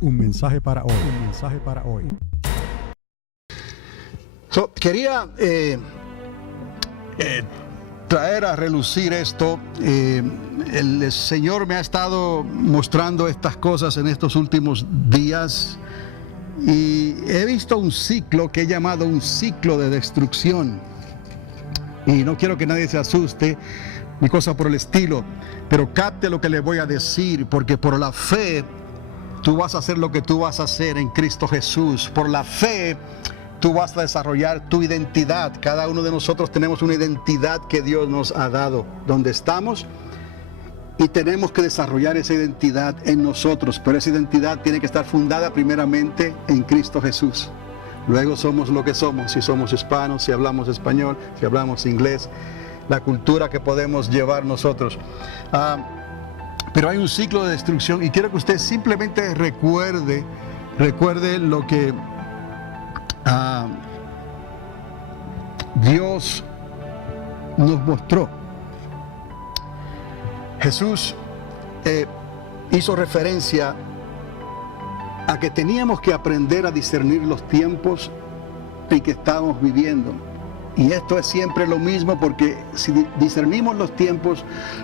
Un mensaje para hoy. Un mensaje para hoy. Quería traer a relucir esto. El Señor me ha estado mostrando estas cosas en estos últimos días y he visto un ciclo que he llamado un ciclo de destrucción. Y no quiero que nadie se asuste ni cosa por el estilo, pero capte lo que le voy a decir, porque por la fe tú vas a hacer lo que tú vas a hacer en Cristo Jesús. Por la fe tú vas a desarrollar tu identidad. Cada uno de nosotros tenemos una identidad que Dios nos ha dado, donde estamos, y tenemos que desarrollar esa identidad en nosotros. Pero esa identidad tiene que estar fundada primeramente en Cristo Jesús. Luego somos lo que somos, si somos hispanos, si hablamos español, si hablamos inglés, la cultura que podemos llevar nosotros. Pero hay un ciclo de destrucción y quiero que usted simplemente recuerde lo que Dios nos mostró. Jesús hizo referencia a que teníamos que aprender a discernir los tiempos en que estamos viviendo. Y esto es siempre lo mismo, porque si discernimos los tiempos,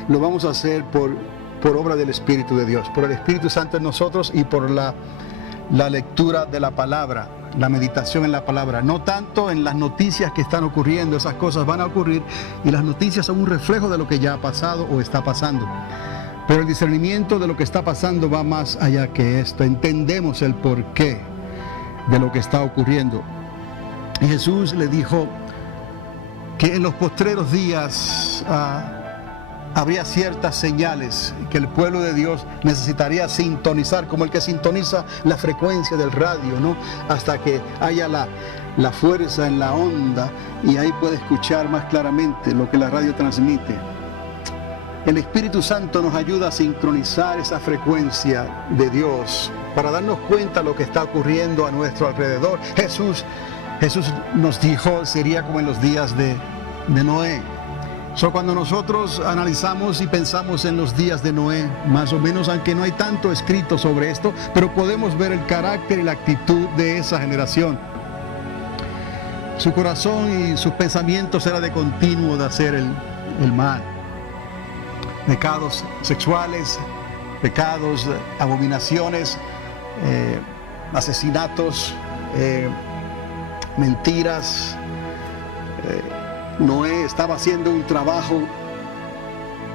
lo vamos a hacer por obra del Espíritu de Dios, por el Espíritu Santo en nosotros y por la lectura de la palabra, la meditación en la palabra, no tanto en las noticias que están ocurriendo. Esas cosas van a ocurrir y las noticias son un reflejo de lo que ya ha pasado o está pasando. Pero el discernimiento de lo que está pasando va más allá que esto. Entendemos el porqué de lo que está ocurriendo. Y Jesús le dijo que en los postreros días habría ciertas señales que el pueblo de Dios necesitaría sintonizar, como el que sintoniza la frecuencia del radio, ¿no? Hasta que haya la fuerza en la onda y ahí puede escuchar más claramente lo que la radio transmite. El Espíritu Santo nos ayuda a sincronizar esa frecuencia de Dios para darnos cuenta de lo que está ocurriendo a nuestro alrededor. Jesús nos dijo, sería como en los días de Noé. Cuando nosotros analizamos y pensamos en los días de Noé, más o menos, aunque no hay tanto escrito sobre esto, pero podemos ver el carácter y la actitud de esa generación. Su corazón y sus pensamientos era de continuo de hacer el mal. Pecados sexuales, pecados, abominaciones, asesinatos, mentiras. Noé estaba haciendo un trabajo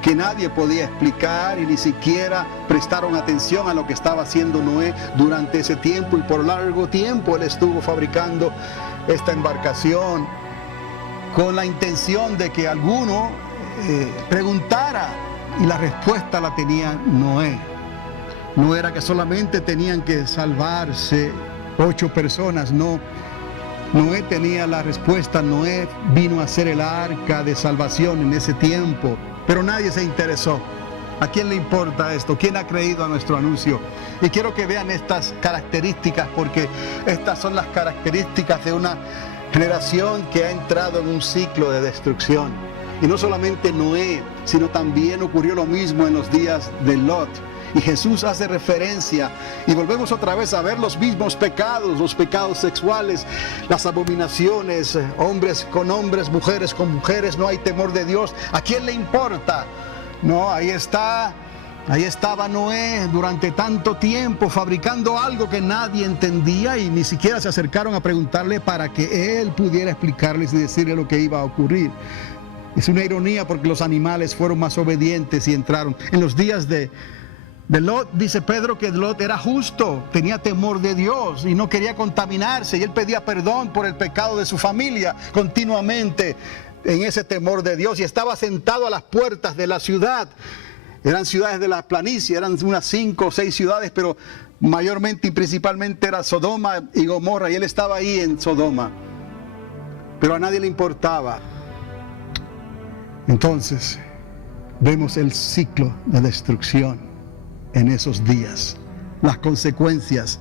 que nadie podía explicar y ni siquiera prestaron atención a lo que estaba haciendo Noé durante ese tiempo, y por largo tiempo él estuvo fabricando esta embarcación con la intención de que alguno preguntara, y la respuesta la tenía Noé. No era que solamente tenían que salvarse 8 personas, no. Noé tenía la respuesta. Noé vino a hacer el arca de salvación en ese tiempo, pero nadie se interesó. ¿A quién le importa esto? ¿Quién ha creído a nuestro anuncio? Y quiero que vean estas características, porque estas son las características de una generación que ha entrado en un ciclo de destrucción. Y no solamente Noé, sino también ocurrió lo mismo en los días de Lot. Y Jesús hace referencia, y volvemos otra vez a ver los mismos pecados, los pecados sexuales, las abominaciones, hombres con hombres, mujeres con mujeres. No hay temor de Dios. ¿A quién le importa? No, ahí estaba Noé durante tanto tiempo fabricando algo que nadie entendía, y ni siquiera se acercaron a preguntarle para que él pudiera explicarles y decirle lo que iba a ocurrir. Es una ironía, porque los animales fueron más obedientes y entraron. En los días de Lot, dice Pedro que Lot era justo, tenía temor de Dios y no quería contaminarse, y él pedía perdón por el pecado de su familia continuamente en ese temor de Dios, y estaba sentado a las puertas de la ciudad. Eran ciudades de la planicie, eran unas 5 o 6 ciudades, pero mayormente y principalmente era Sodoma y Gomorra, y él estaba ahí en Sodoma, pero a nadie le importaba. Entonces vemos el ciclo de destrucción en esos días, las consecuencias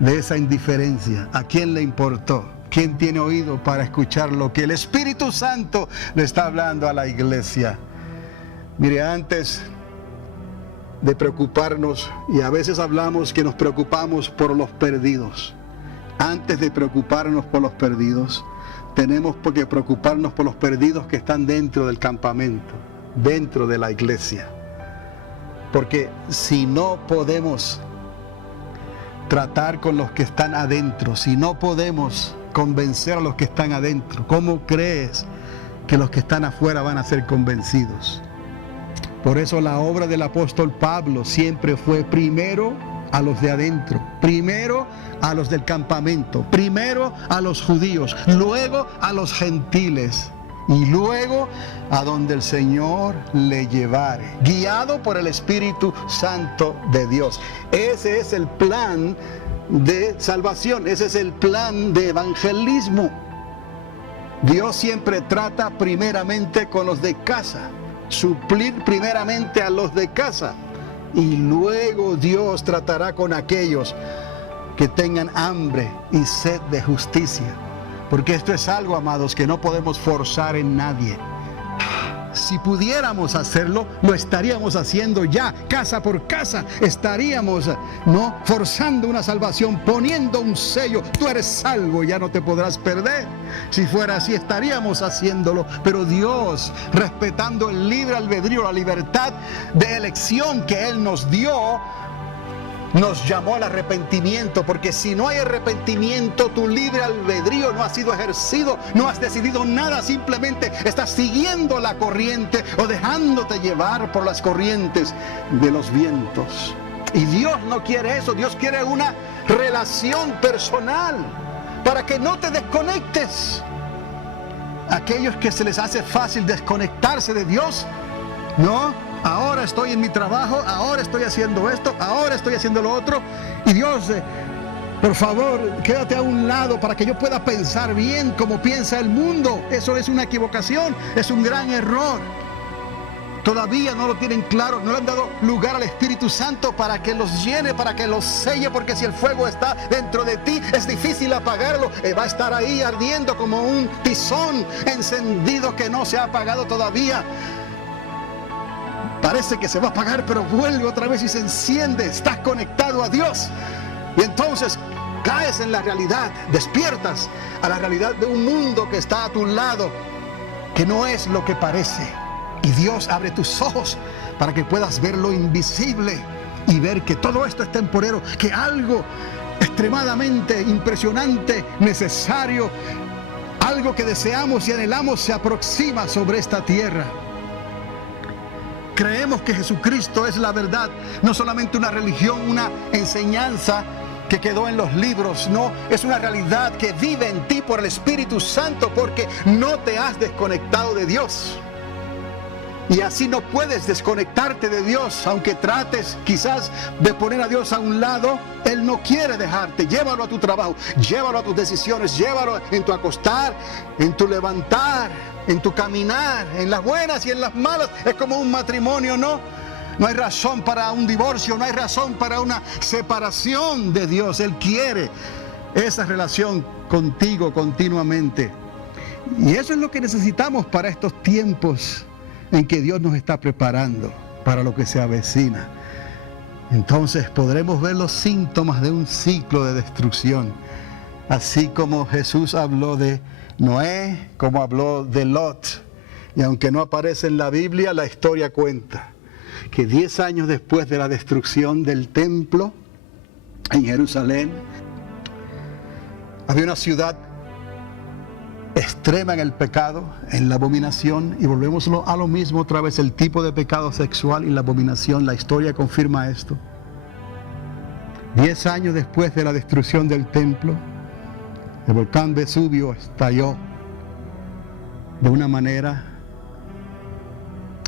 de esa indiferencia. ¿A quién le importó? ¿Quién tiene oído para escuchar lo que el Espíritu Santo le está hablando a la iglesia? Mire, antes de preocuparnos, y a veces hablamos que nos preocupamos por los perdidos. Antes de preocuparnos por los perdidos, tenemos que preocuparnos por los perdidos que están dentro del campamento, dentro de la iglesia. Porque si no podemos tratar con los que están adentro, si no podemos convencer a los que están adentro, ¿cómo crees que los que están afuera van a ser convencidos? Por eso la obra del apóstol Pablo siempre fue primero a los de adentro, primero a los del campamento, primero a los judíos, luego a los gentiles y luego a donde el Señor le llevare, guiado por el Espíritu Santo de Dios. Ese es el plan de salvación, ese es el plan de evangelismo. Dios siempre trata primeramente con los de casa, suplir primeramente a los de casa, y luego Dios tratará con aquellos que tengan hambre y sed de justicia. Porque esto es algo, amados, que no podemos forzar en nadie. Si pudiéramos hacerlo, lo estaríamos haciendo ya, casa por casa. Estaríamos, ¿no?, forzando una salvación, poniendo un sello. Tú eres salvo, ya no te podrás perder. Si fuera así, estaríamos haciéndolo. Pero Dios, respetando el libre albedrío, la libertad de elección que Él nos dio, nos llamó al arrepentimiento, porque si no hay arrepentimiento, tu libre albedrío no ha sido ejercido, no has decidido nada, simplemente estás siguiendo la corriente o dejándote llevar por las corrientes de los vientos. Y Dios no quiere eso, Dios quiere una relación personal para que no te desconectes. Aquellos que se les hace fácil desconectarse de Dios, ¿no? Ahora estoy en mi trabajo, ahora estoy haciendo esto, ahora estoy haciendo lo otro. Y Dios, por favor, quédate a un lado para que yo pueda pensar bien como piensa el mundo. Eso es una equivocación, es un gran error. Todavía no lo tienen claro, no le han dado lugar al Espíritu Santo para que los llene, para que los selle, porque si el fuego está dentro de ti, es difícil apagarlo. Va a estar ahí ardiendo como un tizón encendido que no se ha apagado todavía. Parece que se va a apagar, pero vuelve otra vez y se enciende. Estás conectado a Dios. Y entonces caes en la realidad, despiertas a la realidad de un mundo que está a tu lado, que no es lo que parece. Y Dios abre tus ojos para que puedas ver lo invisible y ver que todo esto es temporero, que algo extremadamente impresionante, necesario, algo que deseamos y anhelamos se aproxima sobre esta tierra. Creemos que Jesucristo es la verdad, no solamente una religión, una enseñanza que quedó en los libros, no, es una realidad que vive en ti por el Espíritu Santo, porque no te has desconectado de Dios. Y así no puedes desconectarte de Dios, aunque trates quizás de poner a Dios a un lado. Él no quiere dejarte. Llévalo a tu trabajo, llévalo a tus decisiones, llévalo en tu acostar, en tu levantar, en tu caminar, en las buenas y en las malas. Es como un matrimonio, ¿no? No hay razón para un divorcio, no hay razón para una separación de Dios. Él quiere esa relación contigo continuamente. Y eso es lo que necesitamos para estos tiempos en que Dios nos está preparando para lo que se avecina. Entonces podremos ver los síntomas de un ciclo de destrucción, así como Jesús habló de Noé, como habló de Lot. Y aunque no aparece en la Biblia, la historia cuenta que 10 años después de la destrucción del templo en Jerusalén, había una ciudad extrema en el pecado, en la abominación, y volvemos a lo mismo otra vez, el tipo de pecado sexual y la abominación. La historia confirma esto. 10 años después de la destrucción del templo, el volcán Vesubio estalló de una manera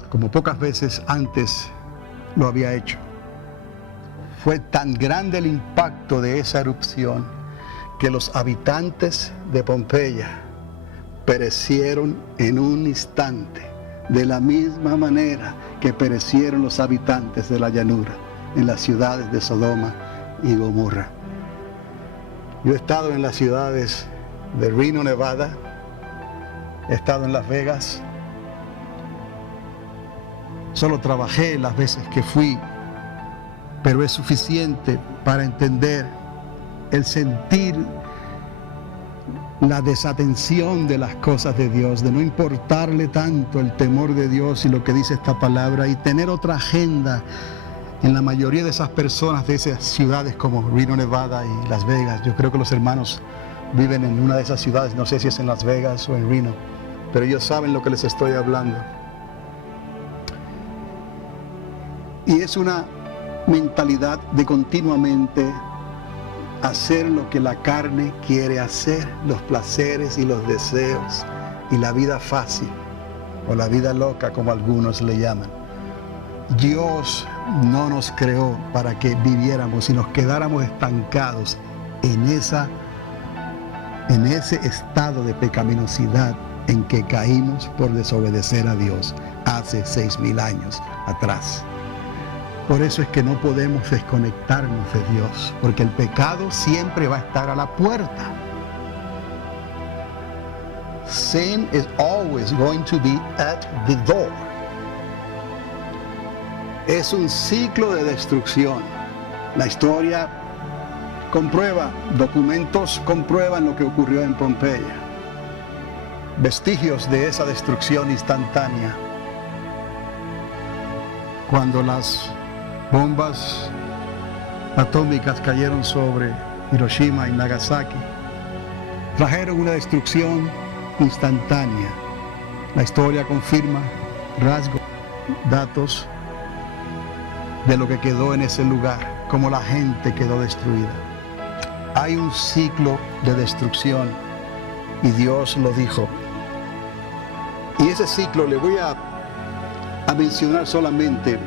como pocas veces antes lo había hecho. Fue tan grande el impacto de esa erupción que los habitantes de Pompeya perecieron en un instante, de la misma manera que perecieron los habitantes de la llanura en las ciudades de Sodoma y Gomorra. Yo he estado en las ciudades de Reno, Nevada, he estado en Las Vegas. Solo trabajé las veces que fui pero es suficiente para entender el sentir la desatención de las cosas de Dios, de no importarle tanto el temor de Dios y lo que dice esta palabra, y tener otra agenda en la mayoría de esas personas de esas ciudades como Reno, Nevada y Las Vegas. Yo creo que los hermanos viven en una de esas ciudades, no sé si es en Las Vegas o en Reno, pero ellos saben lo que les estoy hablando. Y es una mentalidad de continuamente hacer lo que la carne quiere hacer, los placeres y los deseos, y la vida fácil, o la vida loca como algunos le llaman. Dios no nos creó para que viviéramos y nos quedáramos estancados en ese estado de pecaminosidad en que caímos por desobedecer a Dios hace 6,000 años atrás. Por eso es que no podemos desconectarnos de Dios, porque el pecado siempre va a estar a la puerta. Sin is always going to be at the door. Es un ciclo de destrucción. La historia comprueba, documentos comprueban lo que ocurrió en Pompeya. Vestigios de esa destrucción instantánea. Cuando las bombas atómicas cayeron sobre Hiroshima y Nagasaki, trajeron una destrucción instantánea. La historia confirma rasgos, datos de lo que quedó en ese lugar, cómo la gente quedó destruida. Hay un ciclo de destrucción y Dios lo dijo. Y ese ciclo le voy a mencionar solamente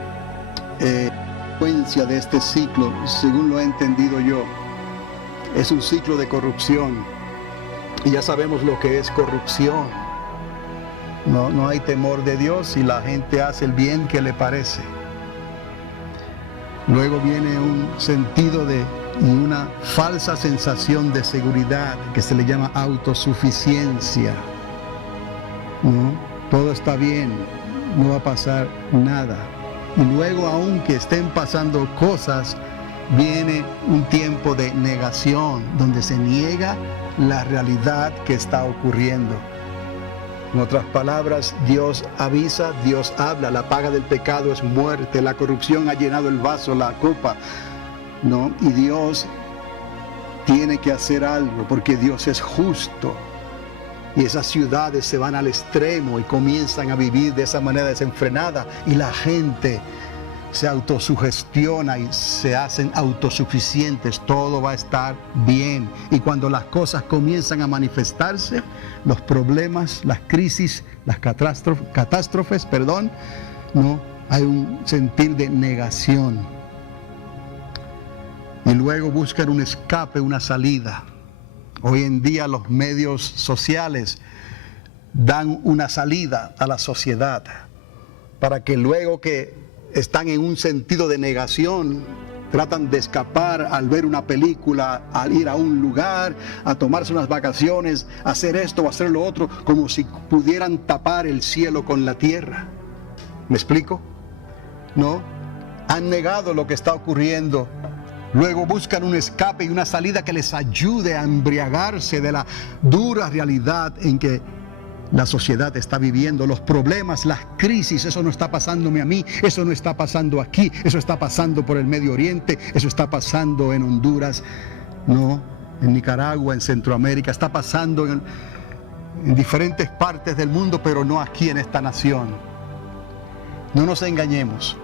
consecuencia de este ciclo, según lo he entendido yo. Es un ciclo de corrupción, y ya sabemos lo que es corrupción. No hay temor de Dios y la gente hace el bien que le parece. Luego viene un sentido y una falsa sensación de seguridad que se le llama autosuficiencia. ¿No? Todo está bien, no va a pasar nada. Y luego, aunque estén pasando cosas, viene un tiempo de negación, donde se niega la realidad que está ocurriendo. En otras palabras, Dios avisa, Dios habla, la paga del pecado es muerte, la corrupción ha llenado el vaso, la copa, ¿no? Y Dios tiene que hacer algo, porque Dios es justo. Y esas ciudades se van al extremo y comienzan a vivir de esa manera desenfrenada, y la gente se autosugestiona y se hacen autosuficientes. Todo va a estar bien. Y cuando las cosas comienzan a manifestarse, los problemas, las crisis, las catástrofes, no hay un sentir de negación. Y luego buscan un escape, una salida. Hoy en día los medios sociales dan una salida a la sociedad para que luego que están en un sentido de negación, tratan de escapar al ver una película, al ir a un lugar, a tomarse unas vacaciones, a hacer esto o hacer lo otro, como si pudieran tapar el cielo con la tierra. ¿Me explico? ¿No? Han negado lo que está ocurriendo. Luego buscan un escape y una salida que les ayude a embriagarse de la dura realidad en que la sociedad está viviendo, los problemas, las crisis. Eso no está pasándome a mí, eso no está pasando aquí, eso está pasando por el Medio Oriente, eso está pasando en Honduras, no, en Nicaragua, en Centroamérica, está pasando en diferentes partes del mundo, pero no aquí en esta nación. No nos engañemos,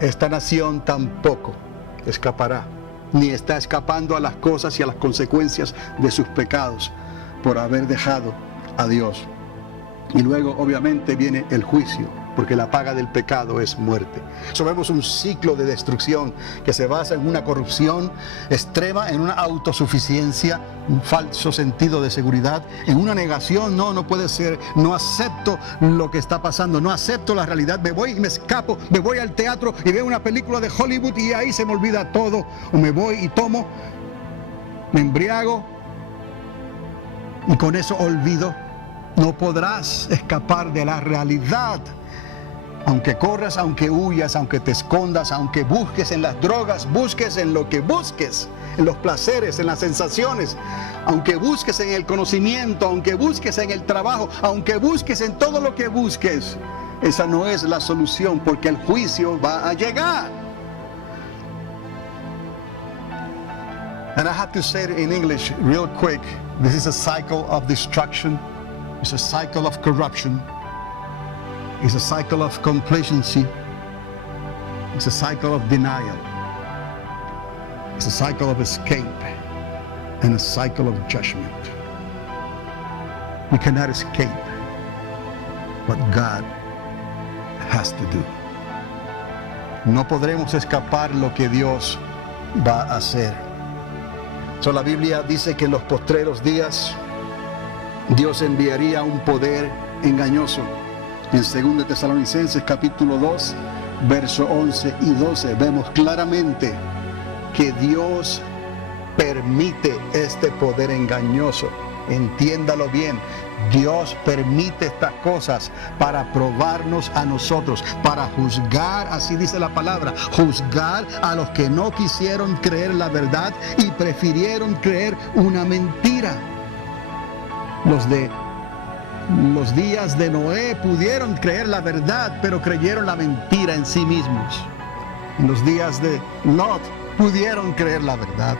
esta nación tampoco escapará, ni está escapando a las cosas y a las consecuencias de sus pecados por haber dejado a Dios. Y luego obviamente viene el juicio, porque la paga del pecado es muerte. So, vemos un ciclo de destrucción que se basa en una corrupción extrema, en una autosuficiencia, un falso sentido de seguridad, en una negación. No puede ser, no acepto lo que está pasando, no acepto la realidad, me voy y me escapo, me voy al teatro y veo una película de Hollywood y ahí se me olvida todo, o me voy y tomo, me embriago y con eso olvido. No podrás escapar de la realidad Aunque corras, aunque huyas, aunque te escondas, aunque busques en las drogas, busques en lo que busques, en los placeres, en las sensaciones, aunque busques en el conocimiento, aunque busques en el trabajo, aunque busques en todo lo que busques, esa no es la solución, porque el juicio va a llegar. And I have to say it in English real quick. This is a cycle of destruction. It's a cycle of corruption. It's a cycle of complacency. It's a cycle of denial. It's a cycle of escape and a cycle of judgment. We cannot escape what God has to do. No podremos escapar lo que Dios va a hacer. So, la Biblia dice que en los postreros días Dios enviaría un poder engañoso. En 2 Tesalonicenses capítulo 2, verso 11 y 12, vemos claramente que Dios permite este poder engañoso. Entiéndalo bien. Dios permite estas cosas para probarnos a nosotros, para juzgar, así dice la palabra, juzgar a los que no quisieron creer la verdad y prefirieron creer una mentira. Los días de Noé pudieron creer la verdad, pero creyeron la mentira en sí mismos. En los días de Lot pudieron creer la verdad,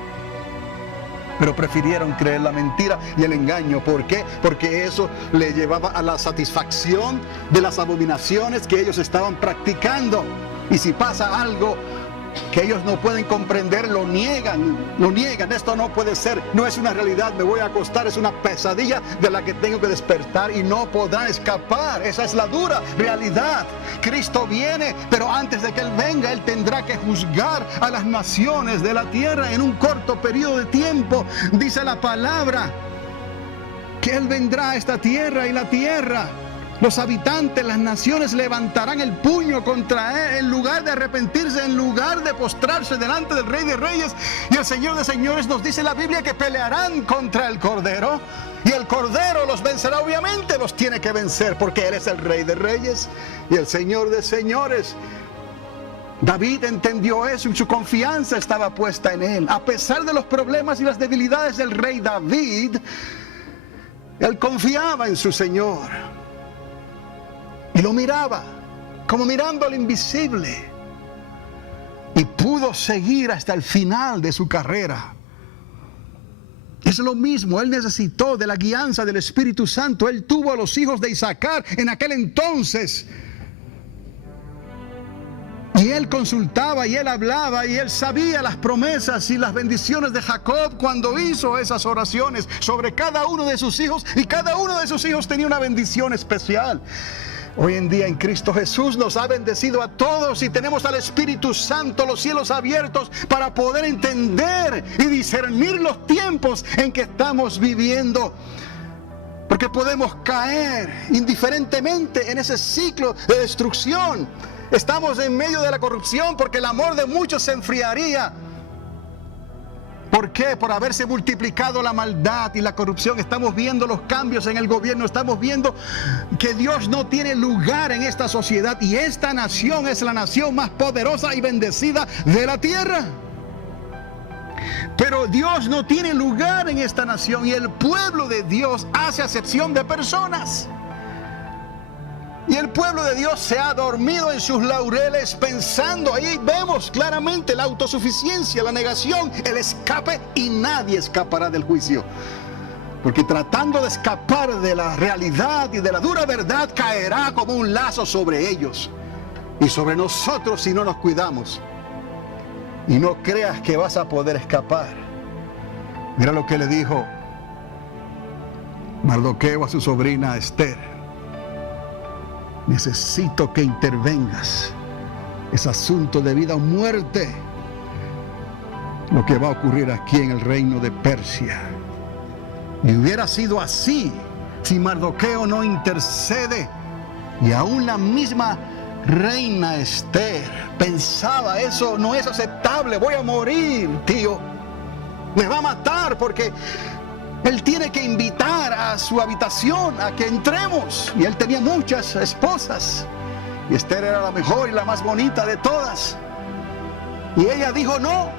pero prefirieron creer la mentira y el engaño. ¿Por qué? Porque eso le llevaba a la satisfacción de las abominaciones que ellos estaban practicando. Y si pasa algo que ellos no pueden comprender, lo niegan. Esto no puede ser, no es una realidad, me voy a acostar, es una pesadilla de la que tengo que despertar y no podrán escapar. Esa es la dura realidad. Cristo viene, pero antes de que Él venga, Él tendrá que juzgar a las naciones de la tierra en un corto periodo de tiempo. Dice la palabra que Él vendrá a esta tierra y la tierra, los habitantes, las naciones levantarán el puño contra Él en lugar de arrepentirse, en lugar de postrarse delante del Rey de Reyes y el Señor de Señores. Nos dice la Biblia que pelearán contra el Cordero y el Cordero los vencerá. Obviamente los tiene que vencer porque Él es el Rey de Reyes y el Señor de Señores. David entendió eso y su confianza estaba puesta en Él. A pesar de los problemas y las debilidades del rey David, él confiaba en su Señor. Y lo miraba, como mirando al invisible. Y pudo seguir hasta el final de su carrera. Es lo mismo, él necesitó de la guianza del Espíritu Santo. Él tuvo a los hijos de Isaacar en aquel entonces. Y él consultaba y él hablaba y él sabía las promesas y las bendiciones de Jacob cuando hizo esas oraciones sobre cada uno de sus hijos. Y cada uno de sus hijos tenía una bendición especial. Hoy en día en Cristo Jesús nos ha bendecido a todos y tenemos al Espíritu Santo, los cielos abiertos para poder entender y discernir los tiempos en que estamos viviendo. Porque podemos caer indiferentemente en ese ciclo de destrucción. Estamos en medio de la corrupción porque el amor de muchos se enfriaría. ¿Por qué? Por haberse multiplicado la maldad y la corrupción. Estamos viendo los cambios en el gobierno. Estamos viendo que Dios no tiene lugar en esta sociedad. Y esta nación es la nación más poderosa y bendecida de la tierra. Pero Dios no tiene lugar en esta nación. Y el pueblo de Dios hace acepción de personas. Y el pueblo de Dios se ha dormido en sus laureles pensando, ahí vemos claramente la autosuficiencia, la negación, el escape, y nadie escapará del juicio. Porque tratando de escapar de la realidad y de la dura verdad, caerá como un lazo sobre ellos y sobre nosotros si no nos cuidamos. Y no creas que vas a poder escapar. Mira lo que le dijo Mardoqueo a su sobrina Esther. Necesito que intervengas. Es asunto de vida o muerte lo que va a ocurrir aquí en el reino de Persia. Y hubiera sido así si Mardoqueo no intercede. Y aún la misma reina Esther pensaba, eso no es aceptable, voy a morir, tío. Me va a matar porque él tiene que invitar a su habitación a que entremos. Y él tenía muchas esposas. Y Esther era la mejor y la más bonita de todas. Y ella dijo, no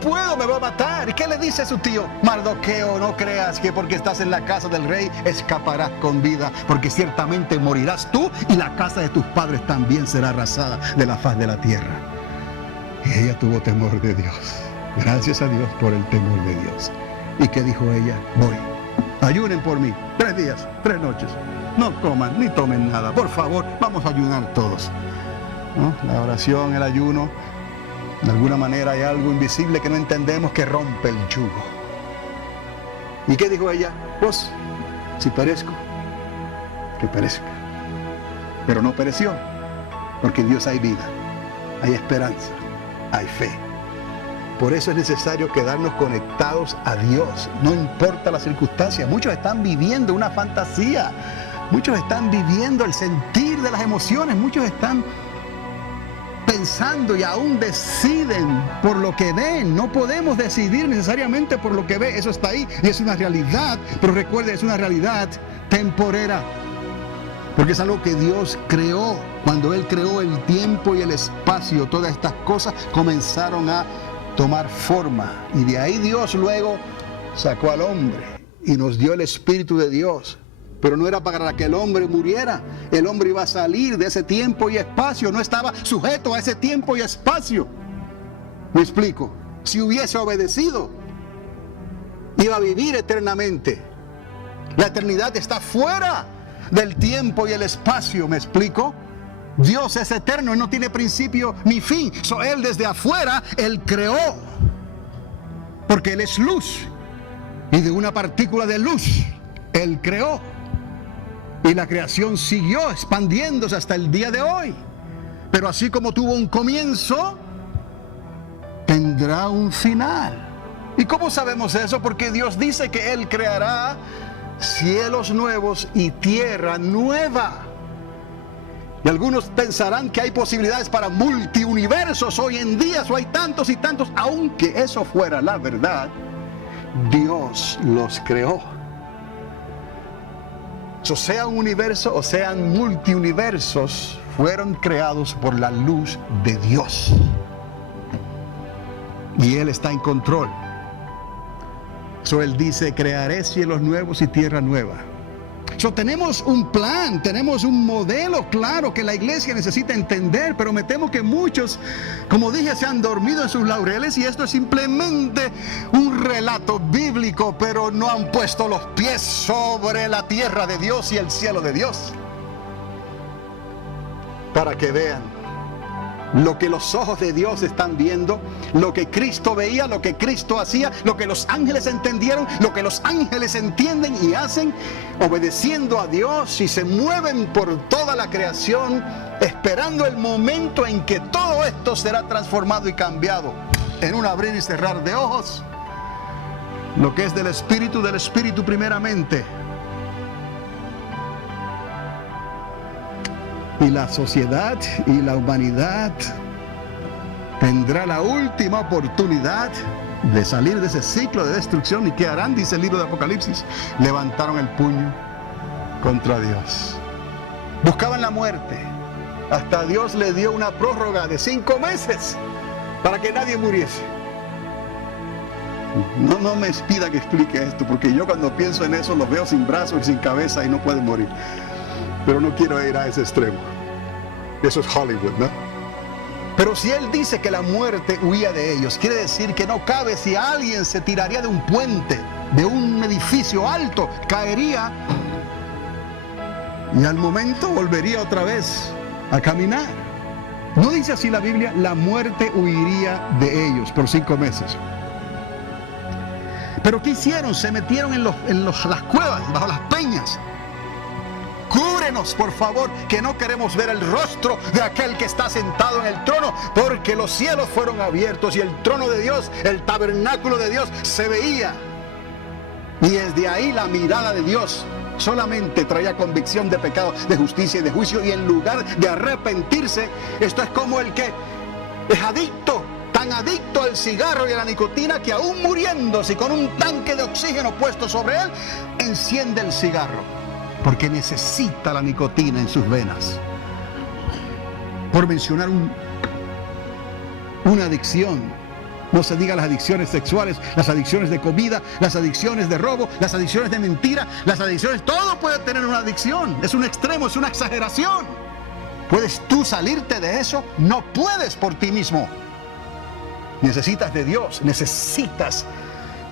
puedo, me va a matar. ¿Y qué le dice a su tío? Mardoqueo, no creas que porque estás en la casa del rey escaparás con vida, porque ciertamente morirás tú y la casa de tus padres también será arrasada de la faz de la tierra. Y ella tuvo temor de Dios. Gracias a Dios por el temor de Dios. ¿Y qué dijo ella? Voy, ayunen por mí, 3 días, 3 noches. No coman ni tomen nada, por favor, vamos a ayunar todos, ¿no? La oración, el ayuno, de alguna manera hay algo invisible que no entendemos que rompe el yugo. ¿Y qué dijo ella? Pues, si perezco, que perezca. Pero no pereció, porque en Dios hay vida, hay esperanza, hay fe. Por eso es necesario quedarnos conectados a Dios, no importa la circunstancia. Muchos están viviendo una fantasía, muchos están viviendo el sentir de las emociones, muchos están pensando y aún deciden por lo que ven. No podemos decidir necesariamente por lo que ve, eso está ahí y es una realidad, pero recuerde, es una realidad temporera, porque es algo que Dios creó. Cuando Él creó el tiempo y el espacio, todas estas cosas comenzaron a tomar forma, y de ahí Dios luego sacó al hombre y nos dio el Espíritu de Dios. Pero no era para que el hombre muriera. El hombre iba a salir de ese tiempo y espacio, no estaba sujeto a ese tiempo y espacio. ¿Me explico? Si hubiese obedecido, iba a vivir eternamente. La eternidad está fuera del tiempo y el espacio, ¿me explico? Dios es eterno y no tiene principio ni fin. Él desde afuera, Él creó, porque Él es luz, y de una partícula de luz Él creó, y la creación siguió expandiéndose hasta el día de hoy. Pero así como tuvo un comienzo, tendrá un final. ¿Y cómo sabemos eso? Porque Dios dice que Él creará cielos nuevos y tierra nueva. Y algunos pensarán que hay posibilidades para multiuniversos hoy en día, o hay tantos y tantos. Aunque eso fuera la verdad, Dios los creó. Sea un universo o sean multiuniversos, fueron creados por la luz de Dios. Y Él está en control. Él dice, crearé cielos nuevos y tierra nueva. Tenemos un plan, tenemos un modelo claro que la iglesia necesita entender, pero me temo que muchos, como dije, se han dormido en sus laureles, y esto es simplemente un relato bíblico, pero no han puesto los pies sobre la tierra de Dios y el cielo de Dios, para que vean lo que los ojos de Dios están viendo, lo que Cristo veía, lo que Cristo hacía, lo que los ángeles entendieron, lo que los ángeles entienden y hacen, obedeciendo a Dios, y se mueven por toda la creación, esperando el momento en que todo esto será transformado y cambiado en un abrir y cerrar de ojos. Lo que es del Espíritu primeramente. Y la sociedad y la humanidad tendrá la última oportunidad de salir de ese ciclo de destrucción. ¿Y qué harán? Dice el libro de Apocalipsis. Levantaron el puño contra Dios. Buscaban la muerte. Hasta Dios le dio una prórroga de 5 meses para que nadie muriese. No me pida que explique esto, porque yo cuando pienso en eso los veo sin brazos y sin cabeza y no pueden morir. Pero no quiero ir a ese extremo. Eso es Hollywood, ¿no? Pero si Él dice que la muerte huía de ellos, quiere decir que no cabe si alguien se tiraría de un puente, de un edificio alto, caería y al momento volvería otra vez a caminar. No dice así la Biblia, la muerte huiría de ellos por 5 meses. Pero ¿qué hicieron? Se metieron en las cuevas, bajo las peñas. Cúbrenos, por favor, que no queremos ver el rostro de aquel que está sentado en el trono, porque los cielos fueron abiertos y el trono de Dios, el tabernáculo de Dios, se veía. Y desde ahí la mirada de Dios solamente traía convicción de pecado, de justicia y de juicio, y en lugar de arrepentirse, esto es como el que es adicto, tan adicto al cigarro y a la nicotina, que aún muriéndose con un tanque de oxígeno puesto sobre él, enciende el cigarro. porque necesita la nicotina en sus venas. Por mencionar una adicción. No se diga las adicciones sexuales, las adicciones de comida, las adicciones de robo, las adicciones de mentira, las adicciones, todo puede tener una adicción. Es un extremo, es una exageración. ¿Puedes tú salirte de eso? No puedes por ti mismo. Necesitas de Dios, necesitas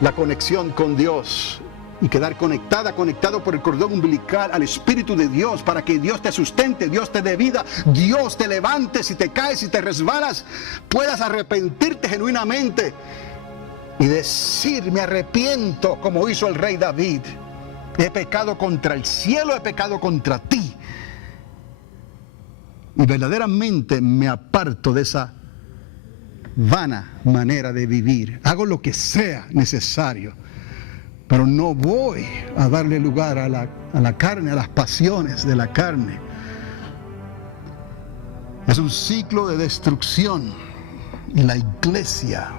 la conexión con Dios y quedar conectado por el cordón umbilical al Espíritu de Dios para que Dios te sustente, Dios te dé vida, Dios te levante si te caes, si te resbalas, puedas arrepentirte genuinamente y decir, me arrepiento, como hizo el rey David. He pecado contra el cielo, he pecado contra ti. Y verdaderamente me aparto de esa vana manera de vivir. Hago lo que sea necesario, pero no voy a darle lugar a la carne, a las pasiones de la carne. Es un ciclo de destrucción y la iglesia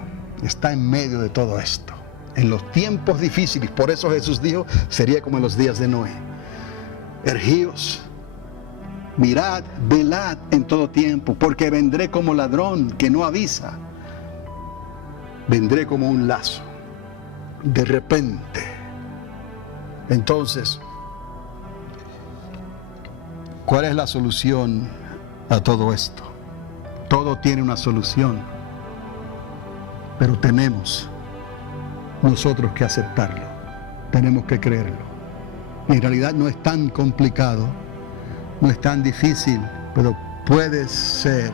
está en medio de todo esto. En los tiempos difíciles, por eso Jesús dijo, sería como en los días de Noé. Ergíos, mirad, velad en todo tiempo, porque vendré como ladrón que no avisa. Vendré como un lazo, de repente. Entonces, ¿cuál es la solución a todo esto? Todo tiene una solución, pero tenemos nosotros que aceptarlo, tenemos que creerlo. En realidad no es tan complicado, no es tan difícil, pero puede ser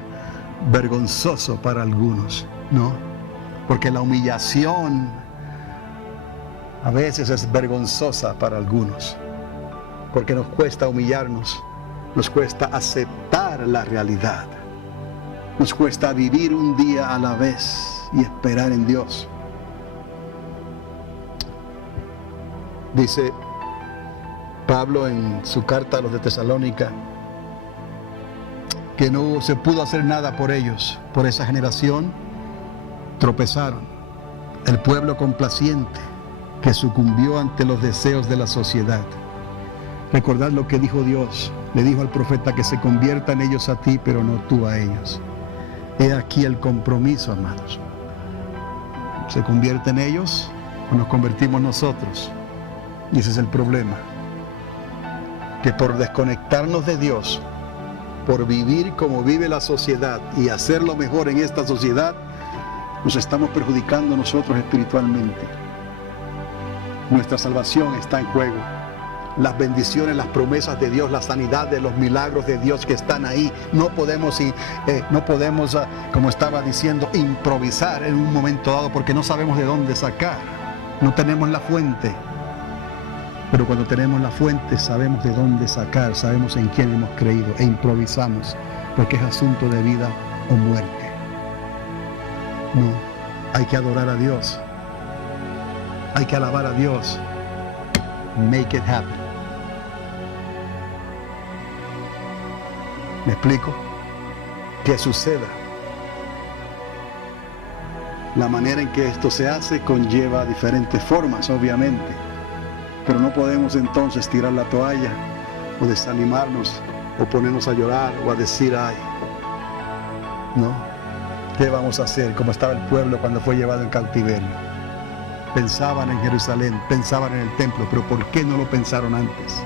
vergonzoso para algunos, ¿no? Porque la humillación a veces es vergonzosa para algunos, porque nos cuesta humillarnos, nos cuesta aceptar la realidad, nos cuesta vivir un día a la vez y esperar en Dios. Dice Pablo en su carta a los de Tesalónica que no se pudo hacer nada por ellos, por esa generación. Tropezaron. El pueblo complaciente que sucumbió ante los deseos de la sociedad. Recordad lo que dijo Dios. Le dijo al profeta que se conviertan ellos a ti, pero no tú a ellos. He aquí el compromiso, amados. ¿Se convierten ellos o nos convertimos nosotros? Y ese es el problema. Que por desconectarnos de Dios, por vivir como vive la sociedad y hacerlo mejor en esta sociedad, nos estamos perjudicando nosotros espiritualmente. Nuestra salvación está en juego. Las bendiciones, las promesas de Dios, la sanidad de los milagros de Dios que están ahí. No podemos, como estaba diciendo, improvisar en un momento dado porque no sabemos de dónde sacar. No tenemos la fuente. Pero cuando tenemos la fuente sabemos de dónde sacar, sabemos en quién hemos creído e improvisamos porque es asunto de vida o muerte. No, hay que adorar a Dios. Hay que alabar a Dios. Make it happen. ¿Me explico? Que suceda. La manera en que esto se hace conlleva diferentes formas, obviamente. Pero no podemos entonces tirar la toalla o desanimarnos o ponernos a llorar o a decir, ay, ¿no? ¿Qué vamos a hacer? Como estaba el pueblo cuando fue llevado en cautiverio. Pensaban en Jerusalén, pensaban en el templo, pero ¿por qué no lo pensaron antes?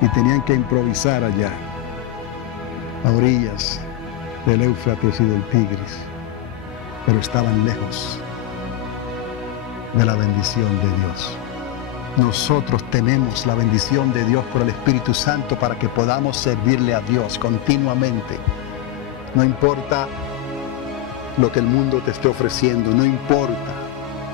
Y tenían que improvisar allá, a orillas del Éufrates y del Tigris, pero estaban lejos de la bendición de Dios. Nosotros tenemos la bendición de Dios por el Espíritu Santo para que podamos servirle a Dios continuamente. No importa lo que el mundo te esté ofreciendo, no importa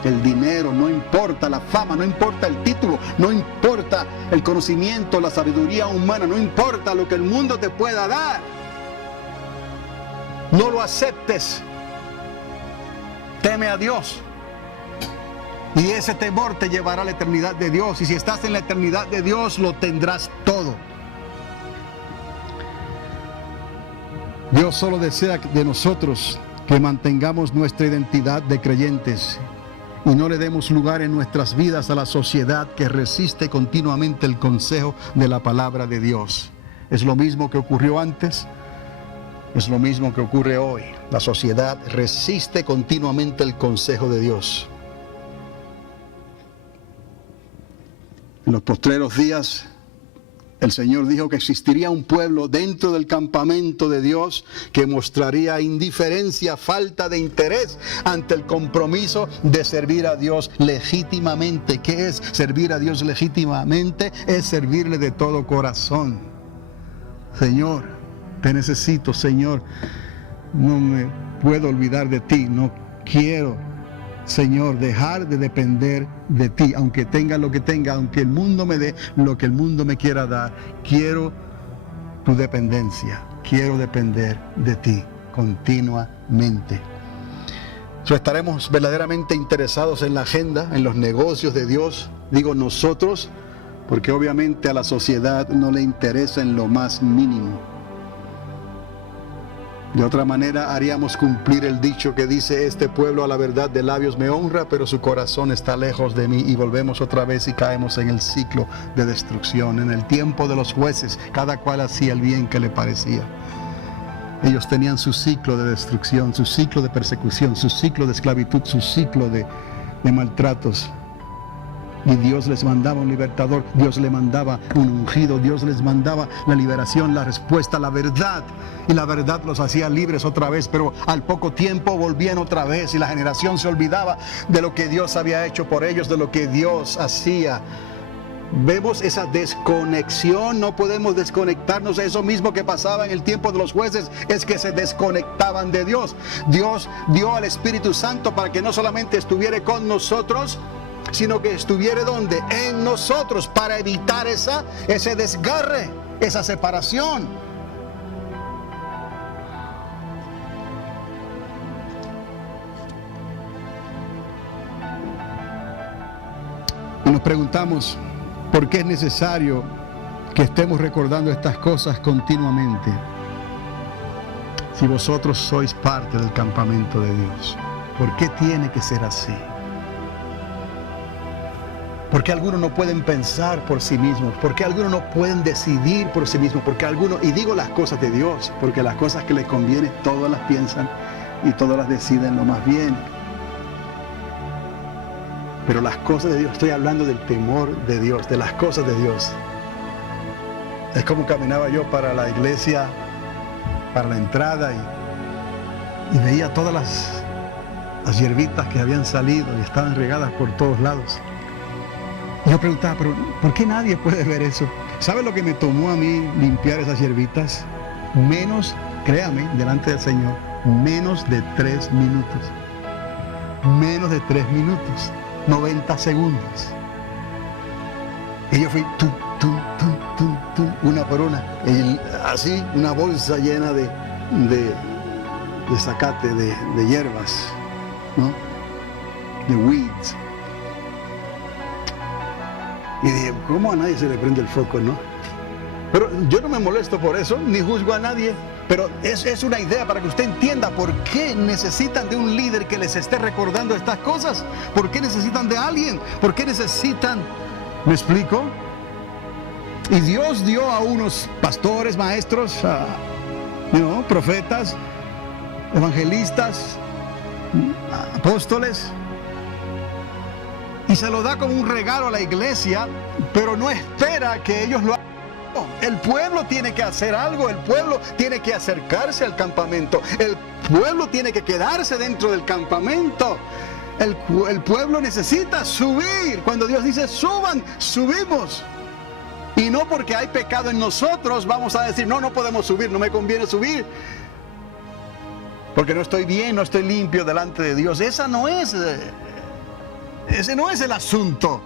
el dinero, no importa la fama, no importa el título, no importa el conocimiento, la sabiduría humana, no importa lo que el mundo te pueda dar. No lo aceptes. Teme a Dios. Y ese temor te llevará a la eternidad de Dios. Y si estás en la eternidad de Dios, lo tendrás todo. Dios solo desea de nosotros que mantengamos nuestra identidad de creyentes y no le demos lugar en nuestras vidas a la sociedad que resiste continuamente el consejo de la palabra de Dios. Es lo mismo que ocurrió antes, es lo mismo que ocurre hoy. La sociedad resiste continuamente el consejo de Dios. En los postreros días, el Señor dijo que existiría un pueblo dentro del campamento de Dios que mostraría indiferencia, falta de interés ante el compromiso de servir a Dios legítimamente. ¿Qué es servir a Dios legítimamente? Es servirle de todo corazón. Señor, te necesito, Señor. No me puedo olvidar de ti. No quiero, Señor, dejar de depender de ti, aunque tenga lo que tenga, aunque el mundo me dé lo que el mundo me quiera dar. Quiero tu dependencia, quiero depender de ti continuamente. ¿Estaremos verdaderamente interesados en la agenda, en los negocios de Dios? Digo nosotros, porque obviamente a la sociedad no le interesa en lo más mínimo. De otra manera haríamos cumplir el dicho que dice: este pueblo a la verdad de labios me honra, pero su corazón está lejos de mí. Y volvemos otra vez y caemos en el ciclo de destrucción. En el tiempo de los jueces, cada cual hacía el bien que le parecía. Ellos tenían su ciclo de destrucción, su ciclo de persecución, su ciclo de esclavitud, su ciclo de maltratos. Y Dios les mandaba un libertador, Dios le mandaba un ungido, Dios les mandaba la liberación, la respuesta, la verdad. Y la verdad los hacía libres otra vez, pero al poco tiempo volvían otra vez y la generación se olvidaba de lo que Dios había hecho por ellos, de lo que Dios hacía. Vemos esa desconexión, no podemos desconectarnos. Eso mismo que pasaba en el tiempo de los jueces, es que se desconectaban de Dios. Dios dio al Espíritu Santo para que no solamente estuviera con nosotros, sino que estuviera ¿dónde? En nosotros, para evitar ese desgarre, esa separación. Y nos preguntamos, ¿por qué es necesario que estemos recordando estas cosas continuamente? Si vosotros sois parte del campamento de Dios, ¿por qué tiene que ser así? Porque algunos no pueden pensar por sí mismos, porque algunos no pueden decidir por sí mismos, porque algunos, y digo las cosas de Dios, porque las cosas que les convienen todas las piensan y todas las deciden lo más bien. Pero las cosas de Dios, estoy hablando del temor de Dios, de las cosas de Dios. Es como caminaba yo para la iglesia, para la entrada, y veía todas las hierbitas que habían salido y estaban regadas por todos lados. Y yo preguntaba, pero ¿por qué nadie puede ver eso? ¿Sabe lo que me tomó a mí limpiar esas hierbitas? Menos, créame, delante del Señor, menos de 3 minutos. Menos de 3 minutos. 90 segundos. Y yo fui una por una. Y así, una bolsa llena de zacate, de hierbas, ¿no? De weeds. Y dije, ¿cómo a nadie se le prende el foco, no? Pero yo no me molesto por eso, ni juzgo a nadie. Pero es una idea para que usted entienda por qué necesitan de un líder que les esté recordando estas cosas. ¿Por qué necesitan de alguien? ¿Por qué necesitan? ¿Me explico? Y Dios dio a unos pastores, maestros, profetas, evangelistas, apóstoles, y se lo da como un regalo a la iglesia, pero no espera que ellos lo hagan. El pueblo tiene que hacer algo, el pueblo tiene que acercarse al campamento, el pueblo tiene que quedarse dentro del campamento. El pueblo necesita subir. Cuando Dios dice suban, subimos. Y no porque hay pecado en nosotros vamos a decir no podemos subir, no me conviene subir, porque no estoy bien, no estoy limpio delante de Dios. Ese no es el asunto.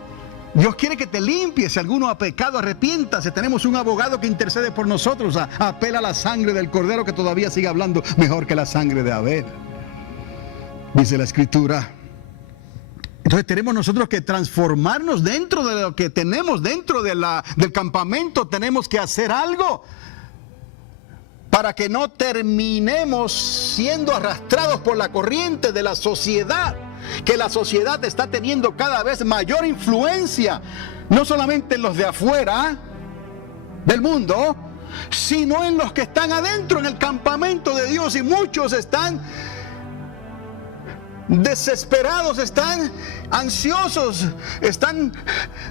Dios quiere que te limpies. Si alguno ha pecado, arrepiéntase. Tenemos un abogado que intercede por nosotros. Apela a la sangre del Cordero, que todavía sigue hablando mejor que la sangre de Abel, dice la Escritura. Entonces tenemos nosotros que transformarnos dentro de lo que tenemos, dentro del campamento. Tenemos que hacer algo para que no terminemos siendo arrastrados por la corriente de la sociedad que la sociedad está teniendo cada vez mayor influencia, no solamente en los de afuera del mundo, sino en los que están adentro, en el campamento de Dios, y muchos están desesperados, están ansiosos, están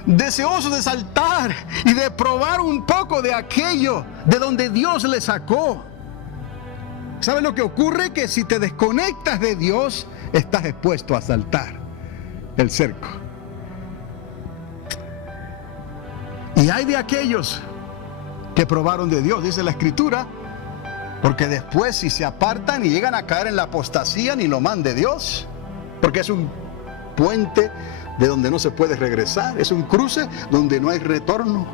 deseosos de saltar y de probar un poco de aquello de donde Dios les sacó. ¿Sabes lo que ocurre? Que si te desconectas de Dios, estás expuesto a saltar el cerco. Y hay de aquellos que probaron de Dios, dice la Escritura, porque después si se apartan y llegan a caer en la apostasía, ni lo mande Dios, porque es un puente de donde no se puede regresar, es un cruce donde no hay retorno.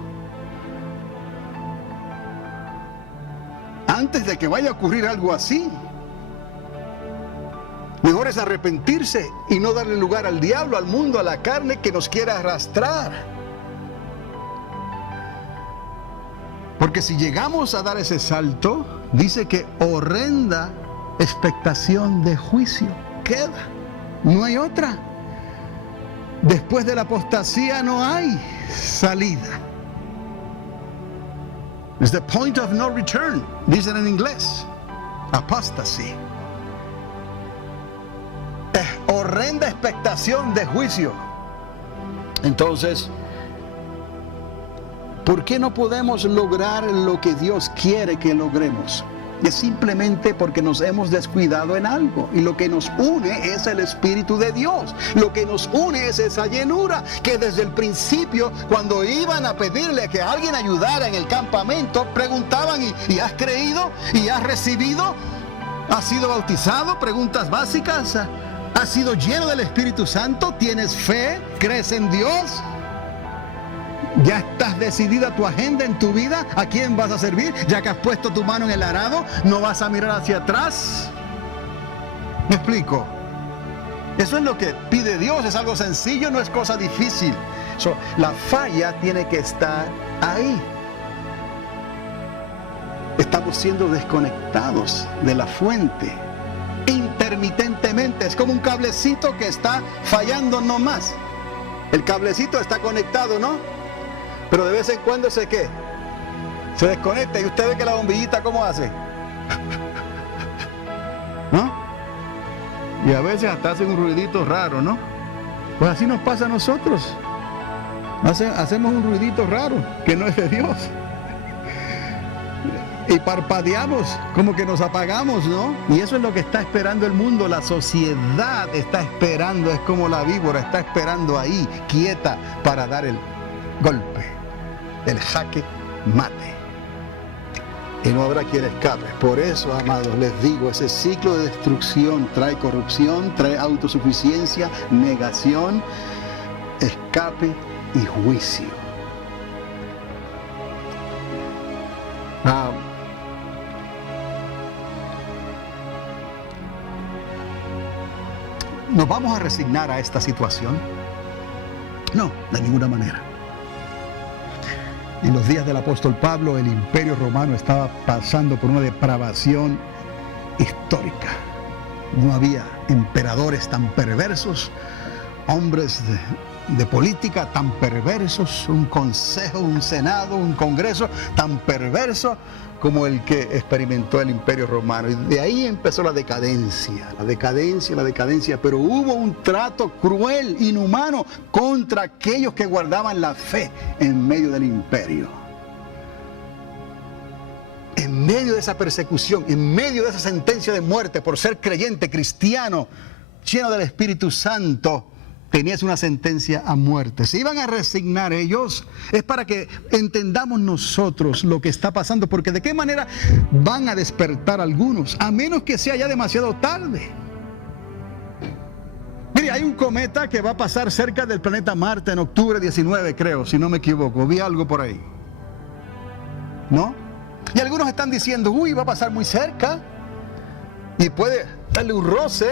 Antes de que vaya a ocurrir algo así, mejor es arrepentirse y no darle lugar al diablo, al mundo, a la carne que nos quiera arrastrar. Porque si llegamos a dar ese salto, dice que horrenda expectación de juicio queda. No hay otra. Después de la apostasía no hay salida. It's the point of no return, dicen en inglés. Apostasy. Horrenda expectación de juicio. Entonces, ¿por qué no podemos lograr lo que Dios quiere que logremos? Es simplemente porque nos hemos descuidado en algo. Y lo que nos une es el Espíritu de Dios. Lo que nos une es esa llenura que desde el principio, cuando iban a pedirle que alguien ayudara en el campamento, preguntaban: ¿y has creído? ¿Y has recibido? ¿Has sido bautizado? Preguntas básicas. ¿Has sido lleno del Espíritu Santo? ¿Tienes fe? ¿Crees en Dios? ¿Ya estás decidida tu agenda en tu vida? ¿A quién vas a servir? ¿Ya que has puesto tu mano en el arado, no vas a mirar hacia atrás? ¿Me explico? Eso es lo que pide Dios, es algo sencillo, no es cosa difícil. La falla tiene que estar ahí. Estamos siendo desconectados de la fuente intermitentemente. Es como un cablecito que está fallando nomás. El cablecito está conectado, ¿no? Pero de vez en cuando se desconecta, y usted ve que la bombillita ¿cómo hace? ¿No? Y a veces hasta hacen un ruidito raro, ¿no? Pues así nos pasa a nosotros. Hacemos un ruidito raro que no es de Dios. Y parpadeamos, como que nos apagamos, ¿no? Y eso es lo que está esperando el mundo. La sociedad está esperando, es como la víbora, está esperando ahí, quieta, para dar el golpe, el jaque mate. Y no habrá quien escape. Por eso, amados, les digo, ese ciclo de destrucción trae corrupción, trae autosuficiencia, negación, escape y juicio. ¿Nos vamos a resignar a esta situación? No, de ninguna manera. En los días del apóstol Pablo, el imperio romano estaba pasando por una depravación histórica. No había emperadores tan perversos, hombres de política tan perversos, un consejo, un senado, un congreso tan perverso como el que experimentó el imperio romano. Y de ahí empezó la decadencia, pero hubo un trato cruel, inhumano contra aquellos que guardaban la fe en medio del imperio. En medio de esa persecución, en medio de esa sentencia de muerte por ser creyente, cristiano, lleno del Espíritu Santo, tenías una sentencia a muerte. Se iban a resignar ellos. Es para que entendamos nosotros lo que está pasando, porque de qué manera van a despertar algunos, a menos que sea ya demasiado tarde. Mire, hay un cometa que va a pasar cerca del planeta Marte en octubre 19, creo, si no me equivoco. Vi algo por ahí, ¿no? Y algunos están diciendo: uy, va a pasar muy cerca y puede darle un roce